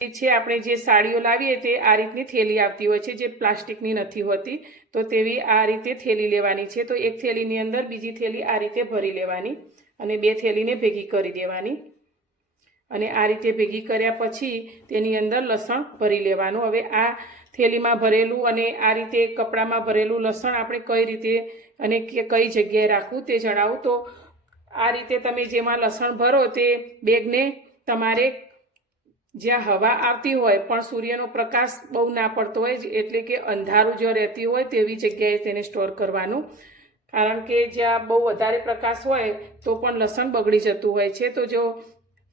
છે આપણે જે સાડીઓ લાવીએ તે આ રીતની થેલી આવતી હોય છે, જે પ્લાસ્ટિકની નથી હોતી. તો તેવી આ રીતે થેલી લેવાની છે. તો એક થેલીની અંદર બીજી થેલી આ રીતે ભરી લેવાની અને બે થેલીને ભેગી કરી દેવાની. અને આ રીતે ભેગી કર્યા પછી તેની અંદર લસણ ભરી લેવાનું. હવે આ થેલીમાં ભરેલું અને આ રીતે કપડામાં ભરેલું લસણ આપણે કઈ રીતે અને કઈ જગ્યાએ રાખવું તે જણાવું. તો આ રીતે તમે જેમાં લસણ ભરો તે બેગને તમારે જ્યાં હવા આવતી હોય પણ સૂર્યનો પ્રકાશ બહુ ના પડતો હોય, એટલે કે અંધારું જો રહેતી હોય તેવી જગ્યાએ તેને સ્ટોર કરવાનું. કારણ કે જ્યાં બહુ વધારે પ્રકાશ હોય તો પણ લસણ બગડી જતું હોય છે. તો જો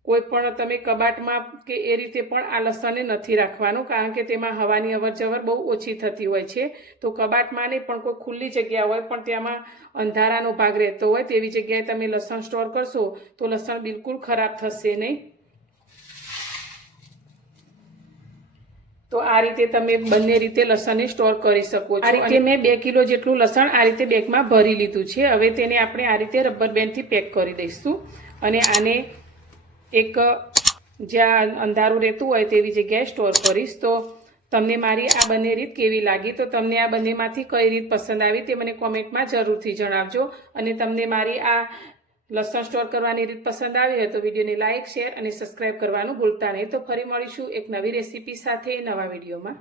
કોઈ પણ તમે કબાટમાં કે એ રીતે પણ આ લસણને નથી રાખવાનું, કારણ કે તેમાં હવાની અવરજવર બહુ ઓછી થતી હોય છે. તો કબાટમાં નહીં પણ કોઈ ખુલ્લી જગ્યા હોય પણ તેમાં અંધારાનો ભાગ રહેતો હોય તેવી જગ્યાએ તમે લસણ સ્ટોર કરશો તો લસણ બિલકુલ ખરાબ થશે નહીં. તો આ રીતે તમે બંને રીતે લસણને સ્ટોર કરી શકો છો. આ રીતે મેં 2 કિલો જેટલું લસણ આ રીતે બેગમાં ભરી લીધું છે. હવે તેને આપણે આ રીતે રબર બેન્ડથી પેક કરી દઈશું અને આને એક જ્યાં અંધારું રહેતું હોય તેવી જગ્યાએ સ્ટોર કરીશ. તો તમને મારી આ બંને રીત કેવી લાગી, તો તમને આ બંનેમાંથી કઈ રીત પસંદ આવી તે મને કોમેન્ટમાં જરૂરથી જણાવજો. અને તમને મારી આ લસણ સ્ટોર કરવાની રીત પસંદ આવી હોય તો વિડીયોને લાઇક, શેર અને સબસ્ક્રાઈબ કરવાનું ભૂલતા નહીં. તો ફરી મળીશું એક નવી રેસીપી સાથે નવા વિડીયોમાં.